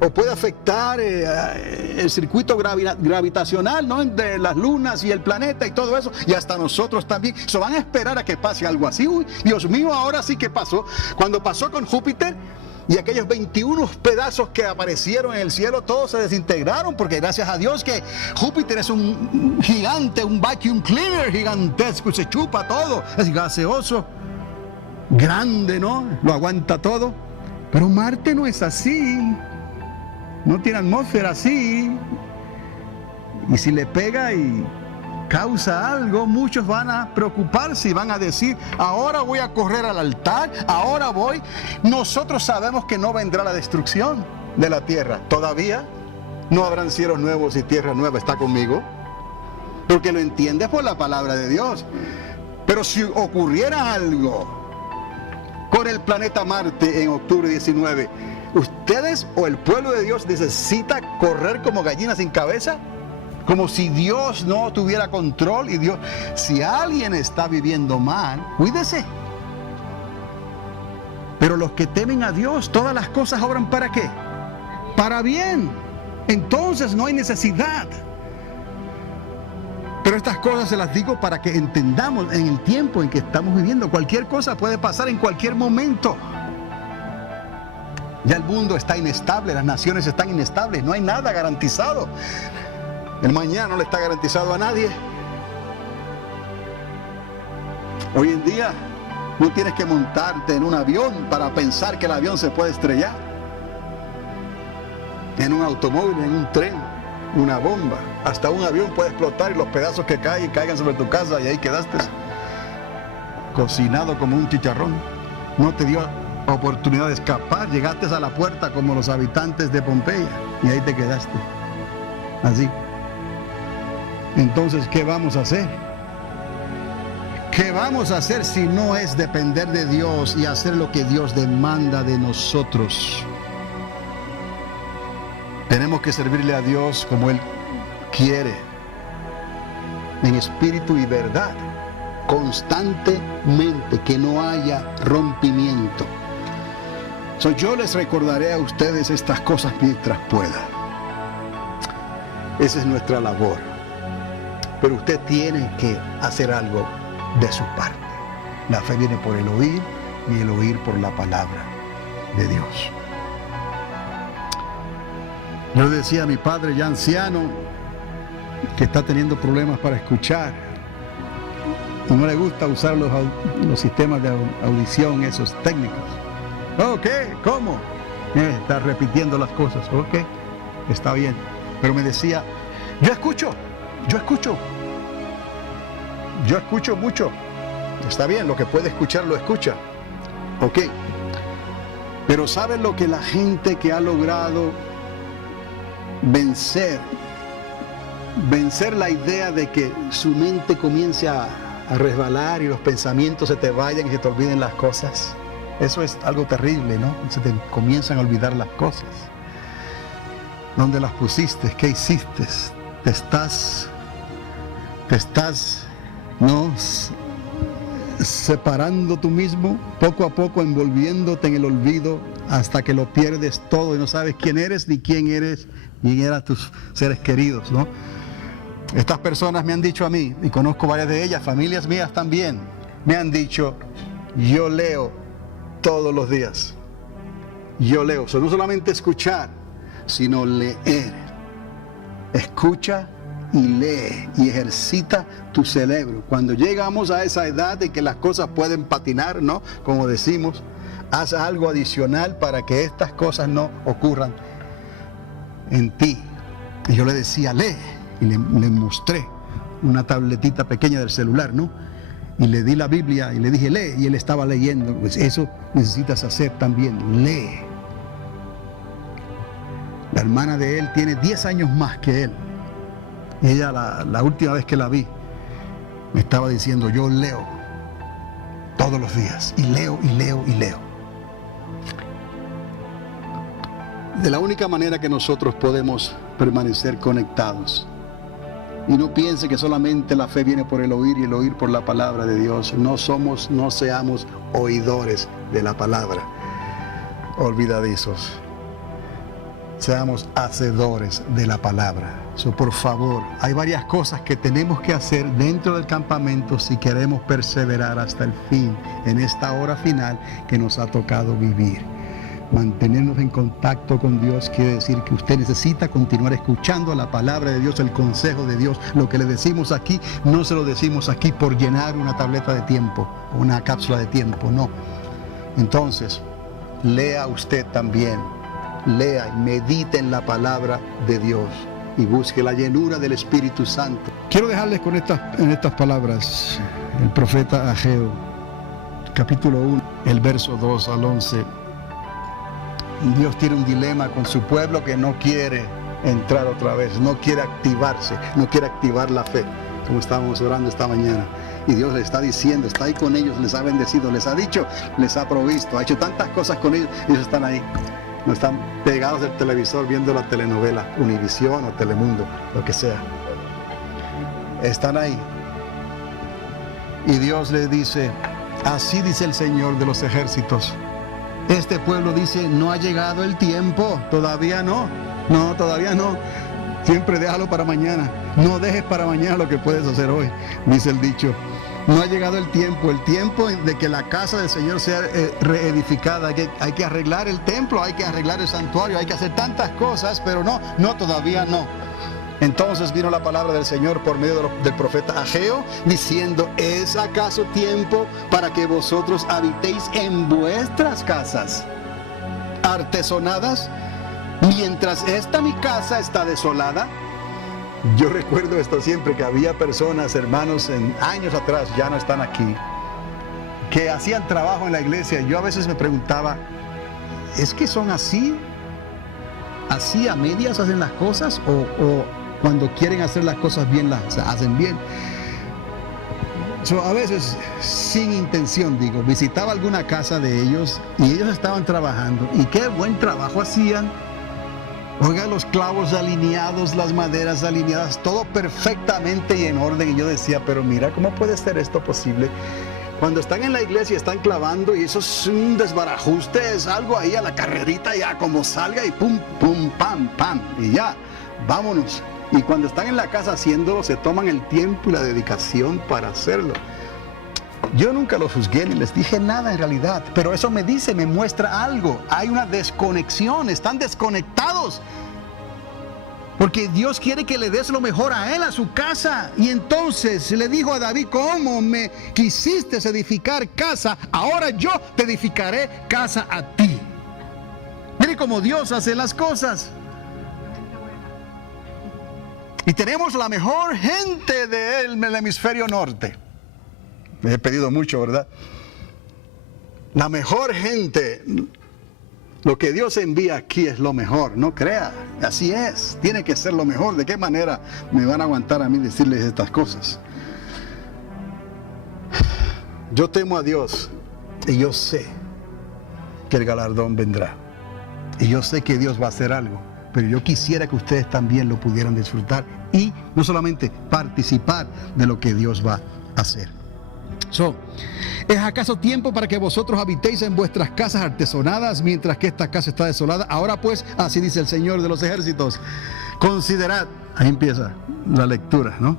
o puede afectar el circuito gravitacional, ¿no?, entre las lunas y el planeta y todo eso, y hasta nosotros también. Van a esperar a que pase algo así. Uy, Dios mío, ahora sí que pasó. Cuando pasó con Júpiter y aquellos 21 pedazos que aparecieron en el cielo, todos se desintegraron, porque gracias a Dios que Júpiter es un gigante, un vacuum cleaner gigantesco, y se chupa todo, es gaseoso, grande, ¿no? Lo aguanta todo. Pero Marte no es así, no tiene atmósfera así, y si le pega y causa algo, muchos van a preocuparse y van a decir: ahora voy a correr al altar, ahora voy. Nosotros sabemos que no vendrá la destrucción de la tierra, todavía no habrán cielos nuevos y tierra nueva. ¿Está conmigo? Porque lo entiendes por la palabra de Dios. Pero si ocurriera algo con el planeta Marte en octubre 19, ¿ustedes o el pueblo de Dios necesita correr como gallinas sin cabeza? Como si Dios no tuviera control. Y Dios, si alguien está viviendo mal, cuídese. Pero los que temen a Dios, todas las cosas obran ¿para qué? Para bien. Entonces no hay necesidad. Pero estas cosas se las digo para que entendamos en el tiempo en que estamos viviendo. Cualquier cosa puede pasar en cualquier momento. Ya el mundo está inestable, las naciones están inestables, no hay nada garantizado. El mañana no le está garantizado a nadie. Hoy en día no tienes que montarte en un avión para pensar que el avión se puede estrellar. En un automóvil, en un tren, una bomba, hasta un avión puede explotar y los pedazos que caen caigan sobre tu casa y ahí quedaste cocinado como un chicharrón. No te dio oportunidad de escapar, llegaste a la puerta como los habitantes de Pompeya y ahí te quedaste, así. Entonces, ¿qué vamos a hacer? ¿Qué vamos a hacer si no es depender de Dios y hacer lo que Dios demanda de nosotros? Tenemos que servirle a Dios como Él quiere, en espíritu y verdad, constantemente, que no haya rompimiento. Yo les recordaré a ustedes estas cosas mientras pueda. Esa es nuestra labor. Pero usted tiene que hacer algo de su parte. La fe viene por el oír y el oír por la palabra de Dios. Yo decía a mi padre ya anciano, que está teniendo problemas para escuchar y no le gusta usar los sistemas de audición, esos técnicos. Ok, ¿cómo? Está repitiendo las cosas. Ok, está bien. Pero me decía: yo escucho mucho. Está bien, lo que puede escuchar lo escucha. Ok. Pero ¿saben lo que la gente que ha logrado vencer la idea de que su mente comience a resbalar y los pensamientos se te vayan y se te olviden las cosas? Eso es algo terrible, ¿no? Se te comienzan a olvidar las cosas. ¿Dónde las pusiste? ¿Qué hiciste? Te estás ¿no?, separando tú mismo, poco a poco envolviéndote en el olvido hasta que lo pierdes todo y no sabes quién eres ni quién eran tus seres queridos, ¿no? Estas personas me han dicho a mí, y conozco varias de ellas, familias mías también, me han dicho: yo leo todos los días. Yo leo, no solamente escuchar, sino leer. Escucha y lee y ejercita tu cerebro. Cuando llegamos a esa edad de que las cosas pueden patinar, ¿no?, como decimos, haz algo adicional para que estas cosas no ocurran en ti. Y yo le decía: lee, y le mostré una tabletita pequeña del celular, ¿no?, y le di la Biblia y le dije: lee, y él estaba leyendo. Pues eso necesitas hacer también, lee. La hermana de él tiene 10 años más que él. Y ella, la última vez que la vi, me estaba diciendo: yo leo todos los días, y leo. De la única manera que nosotros podemos permanecer conectados, y no piense que solamente la fe viene por el oír y el oír por la palabra de Dios. No seamos oidores de la palabra, olvidadizos, seamos hacedores de la palabra. Por favor, hay varias cosas que tenemos que hacer dentro del campamento si queremos perseverar hasta el fin, en esta hora final que nos ha tocado vivir. Mantenernos en contacto con Dios quiere decir que usted necesita continuar escuchando la palabra de Dios, el consejo de Dios. Lo que le decimos aquí, no se lo decimos aquí por llenar una tableta de tiempo, una cápsula de tiempo, no. Entonces, lea usted también, lea y medite en la palabra de Dios y busque la llenura del Espíritu Santo. Quiero dejarles en estas palabras el profeta Ageo, capítulo 1, el verso 2 al 11. Dios tiene un dilema con su pueblo que no quiere entrar otra vez, no quiere activarse, no quiere activar la fe, como estábamos orando esta mañana. Y Dios les está diciendo, está ahí con ellos, les ha bendecido, les ha dicho, les ha provisto, ha hecho tantas cosas con ellos, ellos están ahí. No están pegados del televisor viendo la telenovela, Univisión o Telemundo, lo que sea. Están ahí. Y Dios les dice, así dice el Señor de los ejércitos. Este pueblo dice, no ha llegado el tiempo, todavía no, todavía no. Siempre déjalo para mañana, no dejes para mañana lo que puedes hacer hoy, dice el dicho. No ha llegado el tiempo de que la casa del Señor sea reedificada. Hay que arreglar el templo, hay que arreglar el santuario, hay que hacer tantas cosas, pero no, todavía no. Entonces vino la palabra del Señor por medio del profeta Ageo, diciendo, ¿es acaso tiempo para que vosotros habitéis en vuestras casas artesonadas, mientras esta mi casa está desolada? Yo recuerdo esto siempre, que había personas, hermanos, en años atrás, ya no están aquí, que hacían trabajo en la iglesia. Yo a veces me preguntaba, ¿es que son así? ¿Así a medias hacen las cosas? ¿O cuando quieren hacer las cosas bien, las hacen bien? A veces, sin intención, visitaba alguna casa de ellos y ellos estaban trabajando. Y qué buen trabajo hacían. Oiga, los clavos alineados, las maderas alineadas, todo perfectamente y en orden. Y yo decía, pero mira, ¿cómo puede ser esto posible? Cuando están en la iglesia están clavando y eso es un desbarajuste, es algo ahí a la carrerita, ya como salga y pum, pum, pam, pam, y ya, vámonos. Y cuando están en la casa haciéndolo, se toman el tiempo y la dedicación para hacerlo. Yo nunca los juzgué ni les dije nada en realidad, pero eso me muestra algo. Hay una desconexión, están desconectados. Porque Dios quiere que le des lo mejor a él, a su casa. Y entonces le dijo a David, ¿cómo me quisiste edificar casa? Ahora yo te edificaré casa a ti. Mire cómo Dios hace las cosas. Y tenemos la mejor gente del hemisferio norte. Me he pedido mucho, ¿verdad? La mejor gente. Lo que Dios envía aquí es lo mejor, no crea. Así es, tiene que ser lo mejor. ¿De qué manera me van a aguantar a mí decirles estas cosas? Yo temo a Dios y yo sé que el galardón vendrá. Y yo sé que Dios va a hacer algo. Pero yo quisiera que ustedes también lo pudieran disfrutar y no solamente participar de lo que Dios va a hacer. ¿Es acaso tiempo para que vosotros habitéis en vuestras casas artesonadas mientras que esta casa está desolada? Ahora pues, así dice el Señor de los ejércitos, considerad, ahí empieza la lectura, ¿no?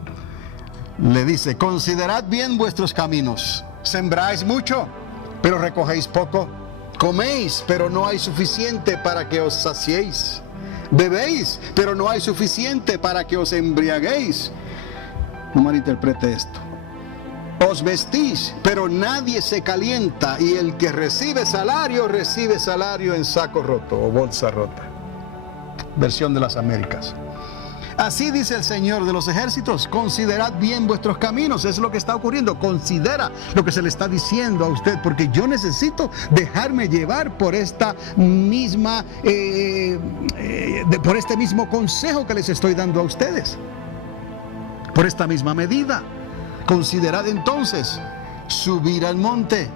Le dice, considerad bien vuestros caminos, sembráis mucho, pero recogéis poco, coméis, pero no hay suficiente para que os saciéis, bebéis, pero no hay suficiente para que os embriaguéis. No malinterprete esto. Os vestís, pero nadie se calienta, y el que recibe salario en saco roto o bolsa rota. Versión de las Américas. Así dice el Señor de los ejércitos, considerad bien vuestros caminos. Es lo que está ocurriendo. Considera lo que se le está diciendo a usted, porque yo necesito dejarme llevar por esta misma, por este mismo consejo que les estoy dando a ustedes, por esta misma medida. Considerad entonces subir al monte,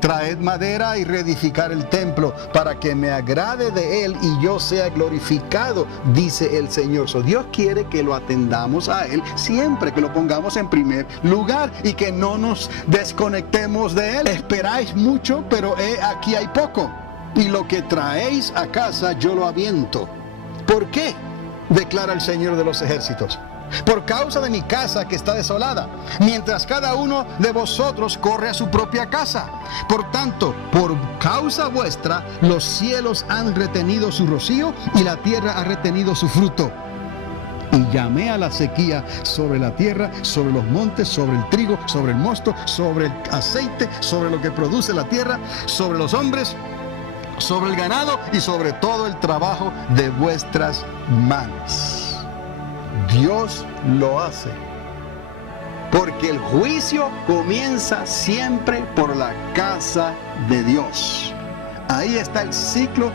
traed madera y reedificar el templo, para que me agrade de él y yo sea glorificado, dice el Señor. Dios quiere que lo atendamos a él siempre, que lo pongamos en primer lugar y que no nos desconectemos de él. Esperáis mucho, pero aquí hay poco. y lo que traéis a casa yo lo aviento. ¿Por qué? Declara el Señor de los ejércitos. Por causa de mi casa que está desolada, mientras cada uno de vosotros corre a su propia casa. Por tanto, por causa vuestra, los cielos han retenido su rocío y la tierra ha retenido su fruto. Y llamé a la sequía sobre la tierra, sobre los montes, sobre el trigo, sobre el mosto, sobre el aceite, sobre lo que produce la tierra, sobre los hombres, sobre el ganado y sobre todo el trabajo de vuestras manos. Dios lo hace, porque el juicio comienza siempre por la casa de Dios. Ahí está el ciclo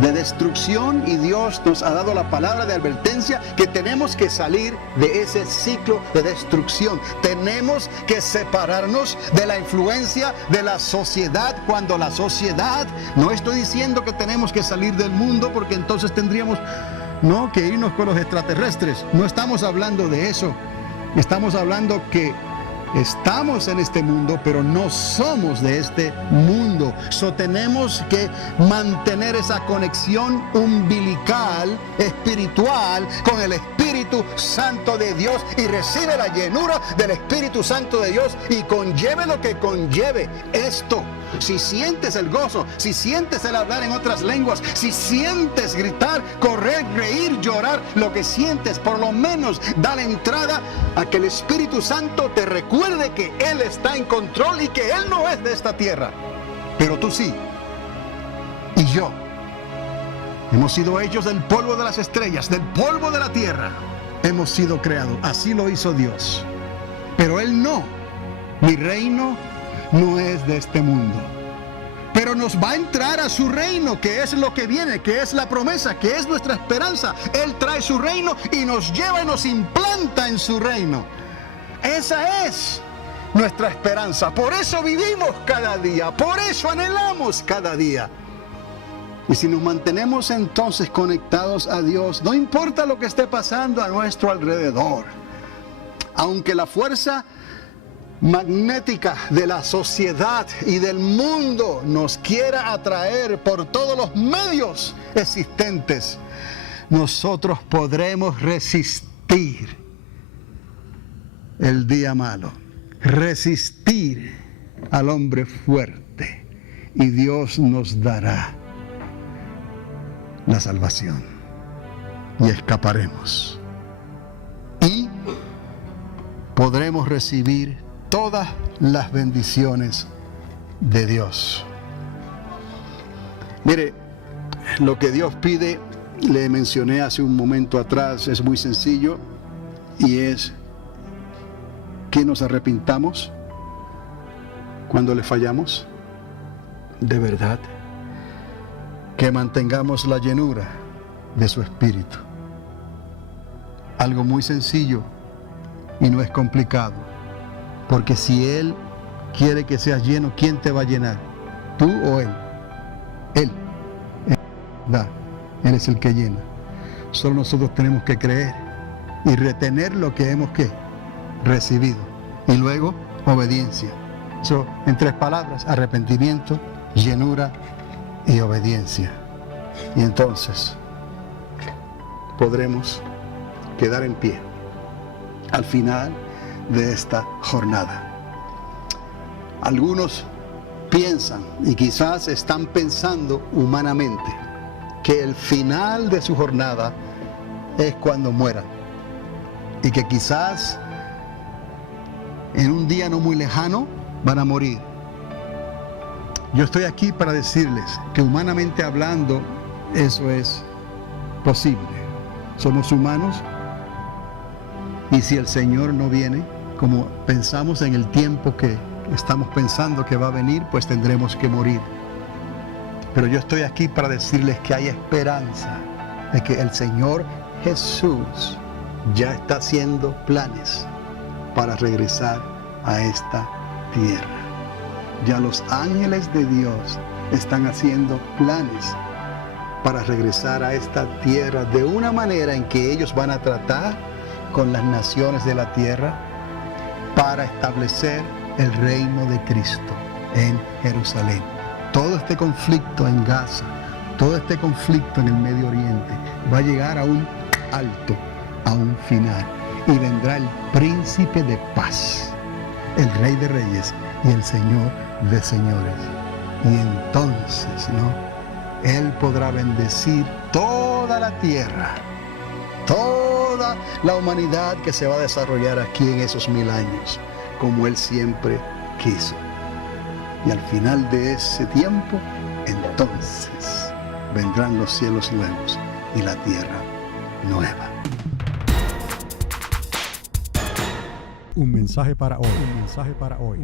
de destrucción y Dios nos ha dado la palabra de advertencia que tenemos que salir de ese ciclo de destrucción. Tenemos que separarnos de la influencia de la sociedad. Cuando la sociedad, no estoy diciendo que tenemos que salir del mundo porque entonces tendríamos que irnos con los extraterrestres. No estamos hablando de eso. Estamos hablando que estamos en este mundo, pero no somos de este mundo. Tenemos que mantener esa conexión umbilical, espiritual, con el Espíritu Santo de Dios y recibe la llenura del Espíritu Santo de Dios y conlleve lo que conlleve esto. Si sientes el gozo, si sientes el hablar en otras lenguas, si sientes gritar, correr, reír, llorar, lo que sientes, por lo menos da la entrada a que el Espíritu Santo te recuerde que Él está en control y que Él no es de esta tierra. Pero tú sí, y yo, hemos sido hechos del polvo de las estrellas, del polvo de la tierra. Hemos sido creados, así lo hizo Dios. Pero Él no, mi reino no es de este mundo, pero nos va a entrar a su reino, que es lo que viene, que es la promesa, que es nuestra esperanza. Él trae su reino y nos lleva y nos implanta en su reino. Esa es nuestra esperanza. Por eso vivimos cada día, por eso anhelamos cada día. Y si nos mantenemos entonces conectados a Dios, no importa lo que esté pasando a nuestro alrededor, aunque la fuerza magnética de la sociedad y del mundo nos quiera atraer por todos los medios existentes, nosotros podremos resistir el día malo, resistir al hombre fuerte, y Dios nos dará la salvación y escaparemos y podremos recibir todas las bendiciones de Dios. Mire, lo que Dios pide, le mencioné hace un momento atrás, es muy sencillo y es que nos arrepintamos cuando le fallamos, de verdad, que mantengamos la llenura de su Espíritu. Algo muy sencillo y no es complicado. Porque si Él quiere que seas lleno, ¿quién te va a llenar? ¿Tú o Él? Él. Él es el que llena. Solo nosotros tenemos que creer y retener lo que hemos recibido. Y luego, obediencia. Eso, en 3 palabras: arrepentimiento, llenura y obediencia. Y entonces podremos quedar en pie al final de esta jornada. Algunos piensan, y quizás están pensando humanamente, que el final de su jornada es cuando mueran, y que quizás en un día no muy lejano van a morir. Yo estoy aquí para decirles que humanamente hablando eso es posible. Somos humanos. Y si el Señor no viene, como pensamos en el tiempo que estamos pensando que va a venir, pues tendremos que morir. Pero yo estoy aquí para decirles que hay esperanza de que el Señor Jesús ya está haciendo planes para regresar a esta tierra. Ya los ángeles de Dios están haciendo planes para regresar a esta tierra de una manera en que ellos van a tratar con las naciones de la tierra para establecer el reino de Cristo en Jerusalén. todo este conflicto en Gaza, todo este conflicto en el Medio Oriente va a llegar a un alto, a un final, y vendrá el príncipe de paz, el Rey de Reyes y el Señor de Señores. Y entonces, Él podrá bendecir toda la tierra, toda la humanidad que se va a desarrollar aquí en esos 1000 años, como Él siempre quiso. Y al final de ese tiempo, entonces vendrán los cielos nuevos y la tierra nueva. Un mensaje para hoy. Un mensaje para hoy.